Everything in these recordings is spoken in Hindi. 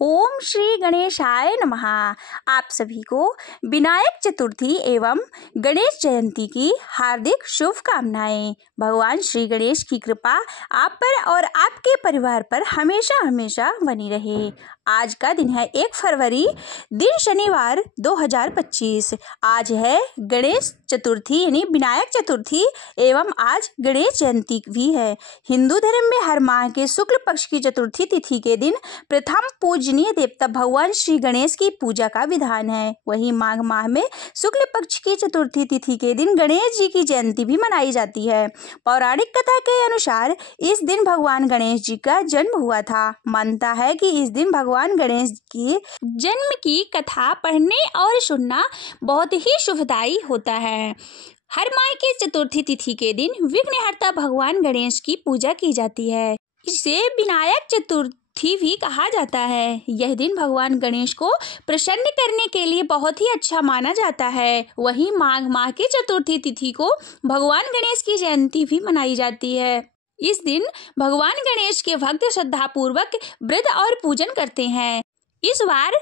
ओम श्री गणेशाय नमः। आप सभी को विनायक चतुर्थी एवं गणेश जयंती की हार्दिक शुभकामनाएं। भगवान श्री गणेश की कृपा आप पर और आपके परिवार पर हमेशा हमेशा बनी रहे। आज का दिन है 1 फरवरी, दिन शनिवार 2025। आज है गणेश चतुर्थी यानी विनायक चतुर्थी एवं आज गणेश जयंती भी है। हिंदू धर्म में हर माह के शुक्ल पक्ष की चतुर्थी तिथि के दिन प्रथम पूजनीय देवता भगवान श्री गणेश की पूजा का विधान है। वहीं माघ माह में शुक्ल पक्ष की चतुर्थी तिथि के दिन गणेश जी की जयंती भी मनाई जाती है। पौराणिक कथा के अनुसार इस दिन भगवान गणेश जी का जन्म हुआ था। मानता है कि इस दिन भगवान गणेश के जन्म की कथा पढ़ने और सुनना बहुत ही शुभदायी होता है। हर माह की चतुर्थी तिथि के दिन विघ्नहर्ता भगवान गणेश की पूजा की जाती है। इसे विनायक चतुर्थी भी कहा जाता है। यह दिन भगवान गणेश को प्रसन्न करने के लिए बहुत ही अच्छा माना जाता है। वहीं माघ माह की चतुर्थी तिथि को भगवान गणेश की जयंती भी मनाई जाती है। इस दिन भगवान गणेश के भक्त श्रद्धापूर्वक व्रत और पूजन करते हैं। इस बार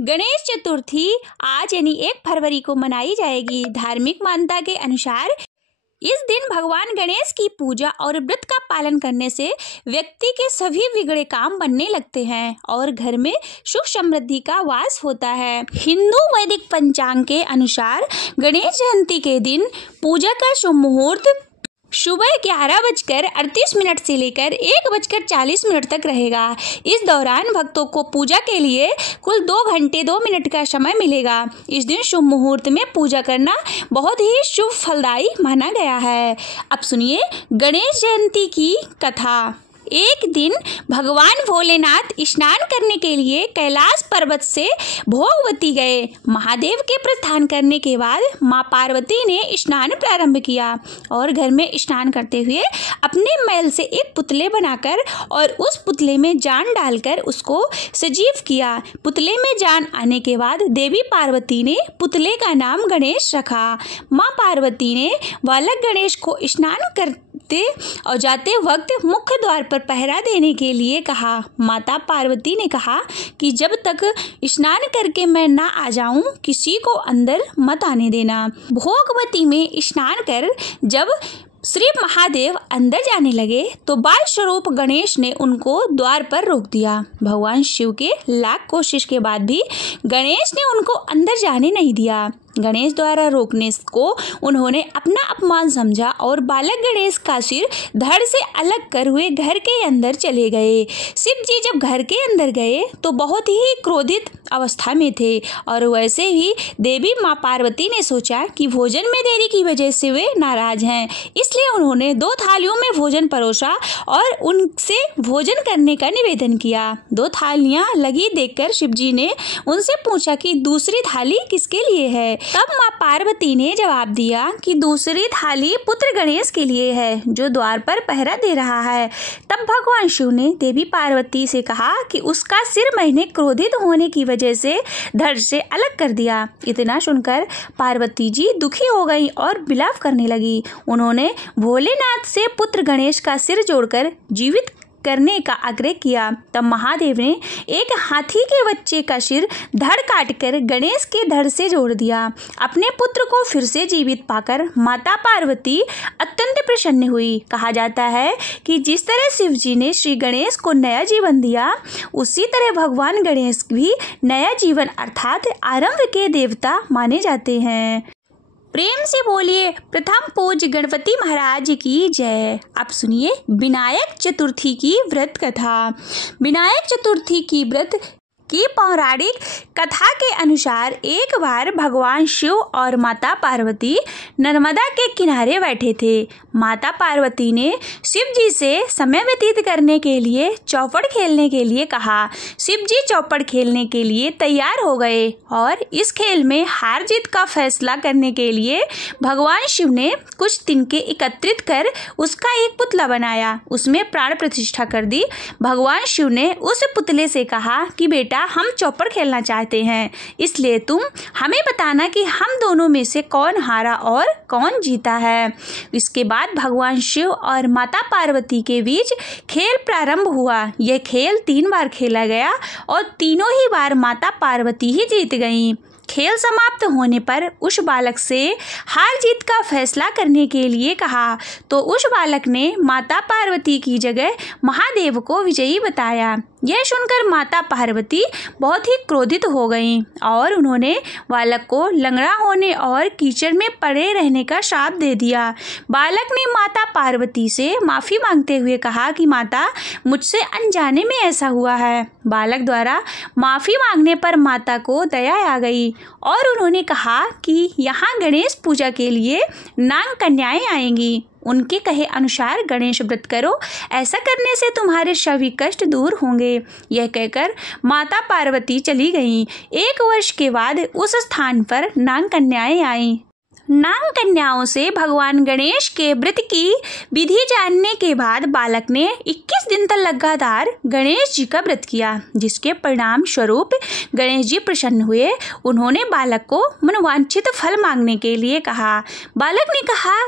गणेश चतुर्थी आज यानी 1 फरवरी को मनाई जाएगी। धार्मिक मान्यता के अनुसार इस दिन भगवान गणेश की पूजा और व्रत का पालन करने से व्यक्ति के सभी बिगड़े काम बनने लगते हैं और घर में सुख समृद्धि का वास होता है। हिंदू वैदिक पंचांग के अनुसार गणेश जयंती के दिन पूजा का शुभ मुहूर्त सुबह 11:38 से लेकर 1:40 तक रहेगा। इस दौरान भक्तों को पूजा के लिए कुल 2 घंटे 2 मिनट का समय मिलेगा। इस दिन शुभ मुहूर्त में पूजा करना बहुत ही शुभ फलदायी माना गया है। अब सुनिए गणेश जयंती की कथा। एक दिन भगवान भोलेनाथ स्नान करने के लिए कैलाश पर्वत से भोगवती गए। महादेव के प्रस्थान करने के बाद मां पार्वती ने स्नान प्रारंभ किया और घर में स्नान करते हुए अपने मैल से एक पुतले बनाकर और उस पुतले में जान डालकर उसको सजीव किया। पुतले में जान आने के बाद देवी पार्वती ने पुतले का नाम गणेश रखा। मां पार्वती ने बालक गणेश को स्नान करते और जाते वक्त मुख्य द्वार पर पहरा देने के लिए कहा। माता पार्वती ने कहा कि जब तक स्नान करके मैं ना आ जाऊं किसी को अंदर मत आने देना। भोगवती में स्नान कर जब श्री महादेव अंदर जाने लगे तो बाल स्वरूप गणेश ने उनको द्वार पर रोक दिया। भगवान शिव के लाख कोशिश के बाद भी गणेश ने उनको अंदर जाने नहीं दिया। गणेश द्वारा रोकने को उन्होंने अपना अपमान समझा और बालक गणेश का सिर धड़ से अलग कर हुए घर के अंदर चले गए। शिव जी जब घर के अंदर गए तो बहुत ही क्रोधित अवस्था में थे और वैसे ही देवी मां पार्वती ने सोचा कि भोजन में देरी की वजह से वे नाराज हैं, इसलिए उन्होंने 2 थालियों में भोजन परोसा और उनसे भोजन करने का निवेदन किया। 2 थालियां लगी देखकर शिव जी ने उनसे पूछा कि दूसरी थाली किसके लिए है। तब मां पार्वती ने जवाब दिया कि दूसरी थाली पुत्र गणेश के लिए है जो द्वार पर पहरा दे रहा है। तब भगवान शिव ने देवी पार्वती से कहा कि उसका सिर मैंने क्रोधित होने की वजह से धड़ से अलग कर दिया। इतना सुनकर पार्वती जी दुखी हो गई और विलाप करने लगी। उन्होंने भोलेनाथ से पुत्र गणेश का सिर जोड़कर जीवित करने का आग्रह किया। तब महादेव ने एक हाथी के बच्चे का सिर धड़ काटकर गणेश के धड़ से जोड़ दिया। अपने पुत्र को फिर से जीवित पाकर माता पार्वती अत्यंत प्रसन्न हुई। कहा जाता है कि जिस तरह शिव जी ने श्री गणेश को नया जीवन दिया उसी तरह भगवान गणेश भी नया जीवन अर्थात आरंभ के देवता माने जाते हैं। प्रेम से बोलिए प्रथम पूज्य गणपति महाराज की जय। अब सुनिए विनायक चतुर्थी की व्रत कथा। विनायक चतुर्थी की व्रत की पौराणिक कथा के अनुसार एक बार भगवान शिव और माता पार्वती नर्मदा के किनारे बैठे थे। माता पार्वती ने शिव जी से समय व्यतीत करने के लिए चौपड़ खेलने के लिए कहा। शिव जी चौपड़ खेलने के लिए तैयार हो गए और इस खेल में हार जीत का फैसला करने के लिए भगवान शिव ने कुछ तिनके एकत्रित कर उसका एक पुतला बनाया। उसमें प्राण प्रतिष्ठा कर दी। भगवान शिव ने उस पुतले से कहा कि बेटा बेटा हम चौपड़ खेलना चाहते हैं, इसलिए तुम हमें बताना कि हम दोनों में से कौन हारा और कौन जीता है। इसके बाद भगवान शिव और माता पार्वती के बीच खेल प्रारंभ हुआ। यह खेल 3 बार खेला गया और तीनों ही बार माता पार्वती ही जीत गईं। खेल समाप्त होने पर उस बालक से हार जीत का फैसला करने के लिए कहा तो उस बालक ने माता पार्वती की जगह महादेव को विजयी बताया। यह सुनकर माता पार्वती बहुत ही क्रोधित हो गईं और उन्होंने बालक को लंगड़ा होने और कीचड़ में पड़े रहने का श्राप दे दिया। बालक ने माता पार्वती से माफ़ी मांगते हुए कहा कि माता, मुझसे अनजाने में ऐसा हुआ है। बालक द्वारा माफ़ी मांगने पर माता को दया आ गई और उन्होंने कहा कि यहाँ गणेश पूजा के लिए नाग कन्याएं आएंगी। उनके कहे अनुसार गणेश व्रत करो, ऐसा करने से तुम्हारे सभी कष्ट दूर होंगे। यह कहकर माता पार्वती चली गईं। 1 वर्ष के बाद उस स्थान पर नाग कन्याएं आईं। नाग कन्याओं से भगवान गणेश के व्रत की विधि जानने के बाद बालक ने 21 दिन तक लगातार गणेश जी का व्रत किया, जिसके परिणाम स्वरूप गणेश जी प्रसन्न हुए। उन्होंने बालक को मनोवांछित फल मांगने के लिए कहा। बालक ने कहा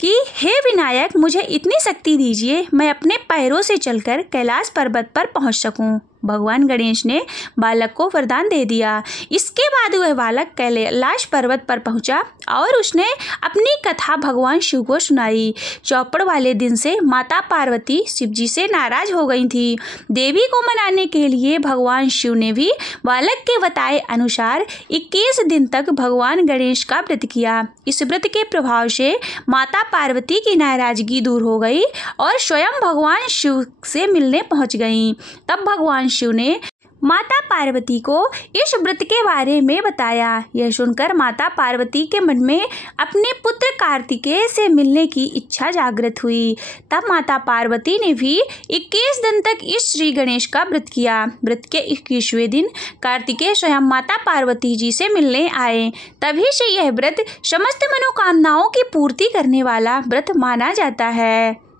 कि हे विनायक, मुझे इतनी शक्ति दीजिए मैं अपने पैरों से चलकर कैलाश पर्वत पर पहुंच सकूं। भगवान गणेश ने बालक को वरदान दे दिया। इसके बाद वह बालक कैलाश पर्वत पर पहुंचा और उसने अपनी कथा भगवान शिव को सुनाई। चौपड़ वाले दिन से माता पार्वती शिव जी से नाराज हो गई थी। देवी को मनाने के लिए भगवान शिव ने भी बालक के बताए अनुसार 21 दिन तक भगवान गणेश का व्रत किया। इस व्रत के प्रभाव से माता पार्वती की नाराजगी दूर हो गई और स्वयं भगवान शिव से मिलने पहुंच गईं। तब भगवान शिव ने माता पार्वती को इस व्रत के बारे में बताया। यह सुनकर माता पार्वती के मन में अपने पुत्र कार्तिकेय से मिलने की इच्छा जागृत हुई। तब माता पार्वती ने भी 21 दिन तक इस श्री गणेश का व्रत किया। व्रत के 21वें दिन कार्तिकेय स्वयं माता पार्वती जी से मिलने आए। तभी से यह व्रत समस्त मनोकामनाओं की पूर्ति करने वाला व्रत माना जाता है।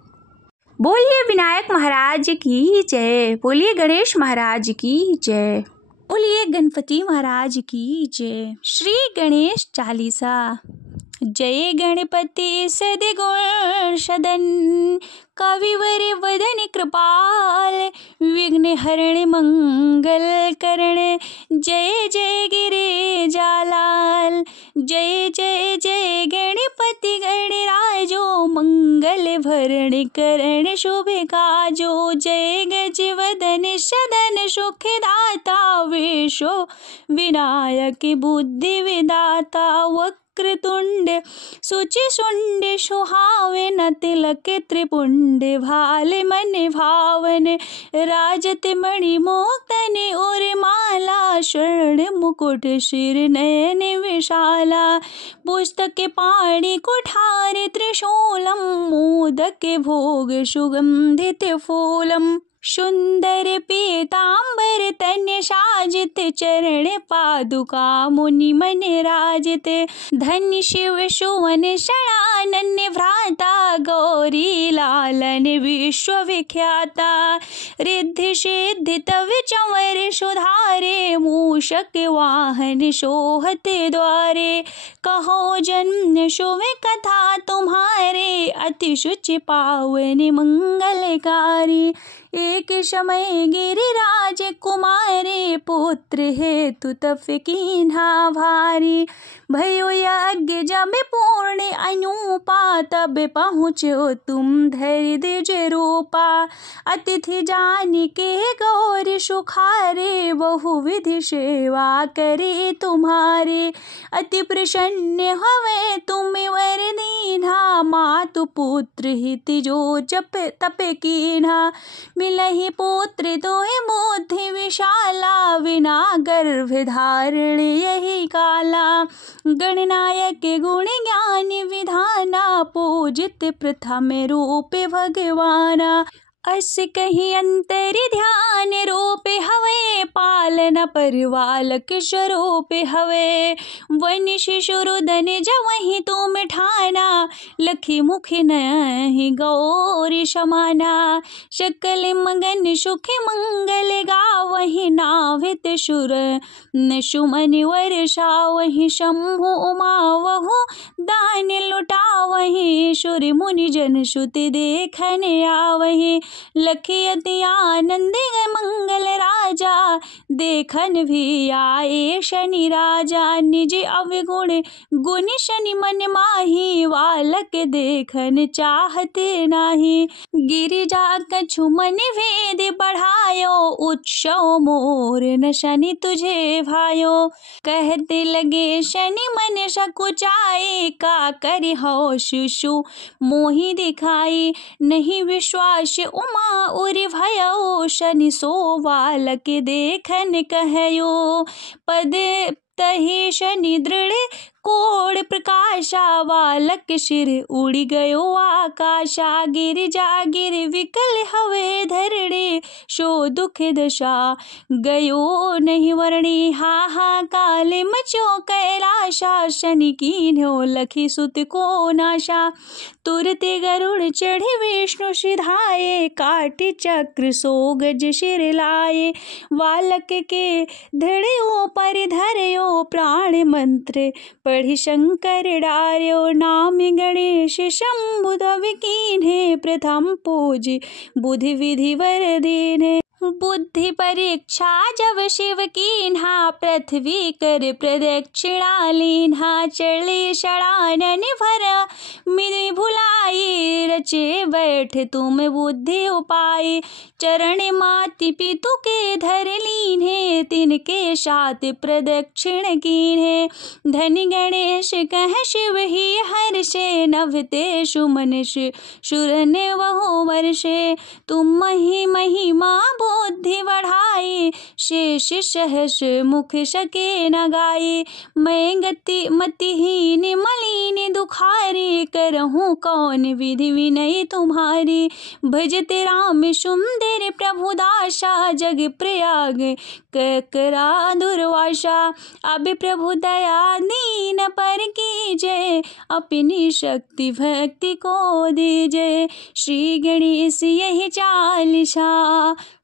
बोलिए विनायक महाराज की जय, बोलिए गणेश महाराज की जय, बोलिए गणपति महाराज की जय। श्री गणेश चालीसा। जय गणपति सद्गुण सदन, कविवर वदन कृपाल, विघ्न हरण मंगल करण, जय जय गिरिजालाल। जय जय जय गणपति गणराजो, मंगल भरण करण शुभ काजो। जय गजवदन सदन सुखदाता, विश्व विनायक बुद्धि विदाता। वक्रतुंड सुचि सुंड सुहावे, न तिलक त्रिपुंड भाल मन भावन। राजत मणि मोक्तन और माला, स्वर्ण मुकुट शिर नयन विशाला। पुस्तक पाणि कुठार त्रिशूलम, मोदक भोग सुगंधित फूलम। सुंदर पीतांबर तन साजित, चरण पादुका मुनि मन राजित। धन्य शिव सुवन षडानन भ्राता, गौरी लालन विश्व विख्याता। रिद्धि सिद्धि तव चंवर सुधारे, मूषक वाहन शोहत द्वारे। कहो जन्म शुभ कथा तुम्हारे, अति शुचि पावन मंगलकारी। एक समय गिरिराज कुमारे, पुत्र हेतु तप कीन्हा भारी। भयो यज्ञ जब पूर्ण अनुपा, तब पहुँचो तुम धरि द्विज रूपा। अतिथि जान के गौर सुखारे, बहुविधि सेवा करे तुम्हारे। अति प्रसन्न हवे तुम वर दीन्हा, मातु पुत्र हित जो जप तप कीन्हा। मिलहि पुत्र तोहि बुद्धि विशाला, बिना गर्भ धारण यही काला। गणनायक गुण ज्ञान विधाना, पूजित प्रथम रूप भगवाना। अस कहीं अंतर ध्यान रूप हवे, पालन परिवालक स्वरूप हवे। वन शिशुरुदन जवहि तुम ठाना, लखी मुख नहीं गौरी समाना। सकल मगन सुख मंगल गावहि, नाम सहित शुर सुमन वर्षावहि शंभु उमा वहु दान लुटावहि सुर मुनि जन श्रुति देखन आवहि लखी अति आनंद मंगल राजा देखन भी आए शनि राजा निज अवगुण गुण शनि मन माही बालक देखन चाहते नाही गिरिजा कछु मन भेद बढ़ायो उत्सव मोर न शनि तुझे भायो कहते लगे शनि मन सकुचाए का करि हो शिशु मोहि दिखाई नहीं विश्वास उमा उर भयो शनि सो बालक देखन कहयो पद तहि शनि दृढ़ कोड़ प्रकाशा बालक सिर उड़ गयो आकाशा गिरिजा गिर विकल हवे धरणे शो दुख दशा गयो नहीं वर्णी हा काल मचो कैलाशा शनि कीन्हो लखी सुत को नाशा तुरते गरुड़ चढ़े विष्णु सिधाए काटि चक्र सो गज सिर लाए बालक के धड़ो पर धरयो प्राण मंत्र पढ़ि शंकर डार्यो नाम गणेश शंभु तव कीन्हे प्रथम पूज बुद्धि विधि वर दीन्हे बुद्धि परीक्षा जब शिव कीन्हा पृथ्वी कर प्रदक्षिणा लीन्हा चढ़े षडानन भर मिरि भुलाई रचे बैठ तुम बुद्धि उपाय चरण माति पितु के धर लीन्हे तिनके साथ प्रदक्षिण कीन्हे धनि गणेश कह शिव ही हर्षे नभते सुमन सुरन वहु वर्षे तुम महिमा बुद्धि बढ़ाई शेष सहस मुख सके न गाई मैं गति मतिहीन मलिन दुखारी करहूँ कौन विधि विनय तुम्हारी भजते राम सुंदर प्रभु दासा जग प्रयाग करा दुर्वासा अब प्रभु दया दीन पर कीजय अपनी शक्ति भक्ति को दीजय श्री गणेश यही चालीसा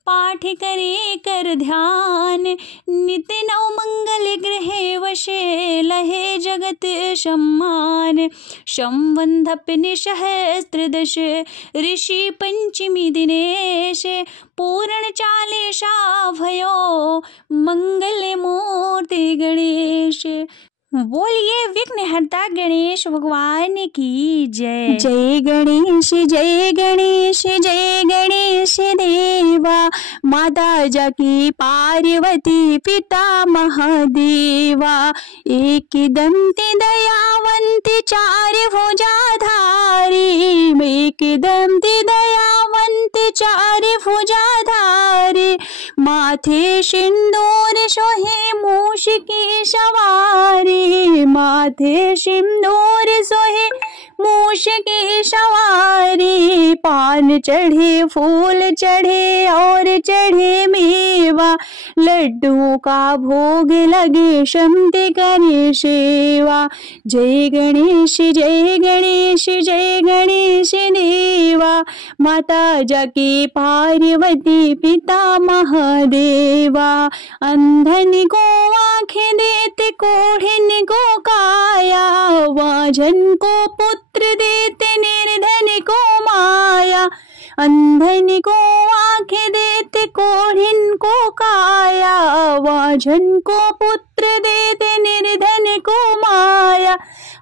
पाठ करे कर ध्यान नित्य नव मंगल ग्रह वशे लहे जगत सम्मान संबंधपनि सहस्त्रदश ऋषि पंचमी दिनेश पूर्ण चालीसा भयो मंगल मूर्ति गणेश। बोलिए विघ्नहर्ता गणेश भगवान की जय। जय गणेश जय गणेश जय गणेश देवा माता जाकी पार्वती पिता महादेवा एक दंती दयावंती चार भुजाधारी एक दंती दयावंती चार भुजाधारी माथे सिंदूर सोहे मूष की सवारी माथे सिंदूर सोहे मूष की सवारी पान चढ़े फूल चढ़े और चढ़े मेवा लड्डू का भोग लगे शंति करे सेवा जय गणेश जय गणेश जय गणेश देवा माता जाकी पार्वती पिता महादेवा अंधन को आँखें देते कोढ़िन को काया वाजन को पुत्र देते निर्धन को माया अंधन को आँखें देते कोढ़िन को काया वाजन को पुत्र देते निर्धन को माया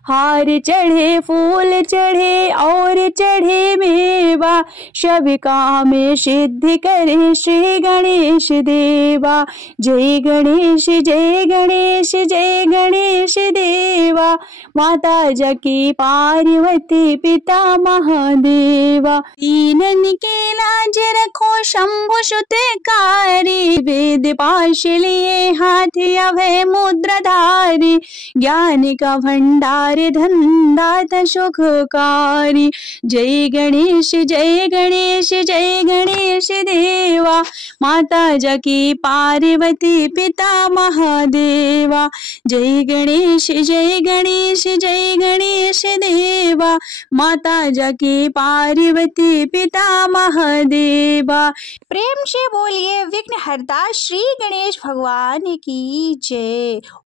हार चढ़े फूल चढ़े और चढ़े मेवा सब काम सिद्धि करे श्री गणेश देवा जय गणेश जय गणेश जय गणेश देवा माता जाकी पार्वती पिता महादेवा तीनन के लाज रखो शंभु सुतकारी वेद पाश लिए हाथी अभय मुद्राधारी ज्ञान का भंडार धनदाता सुखकारी जय गणेश जय गणेश जय गणेश देवा माता जाकी पार्वती पिता महादेवा जय गणेश जय गणेश जय गणेश देवा माता जाके पार्वती पिता महादेवा। प्रेम से बोलिए विघ्न हरता श्री गणेश भगवान की जय।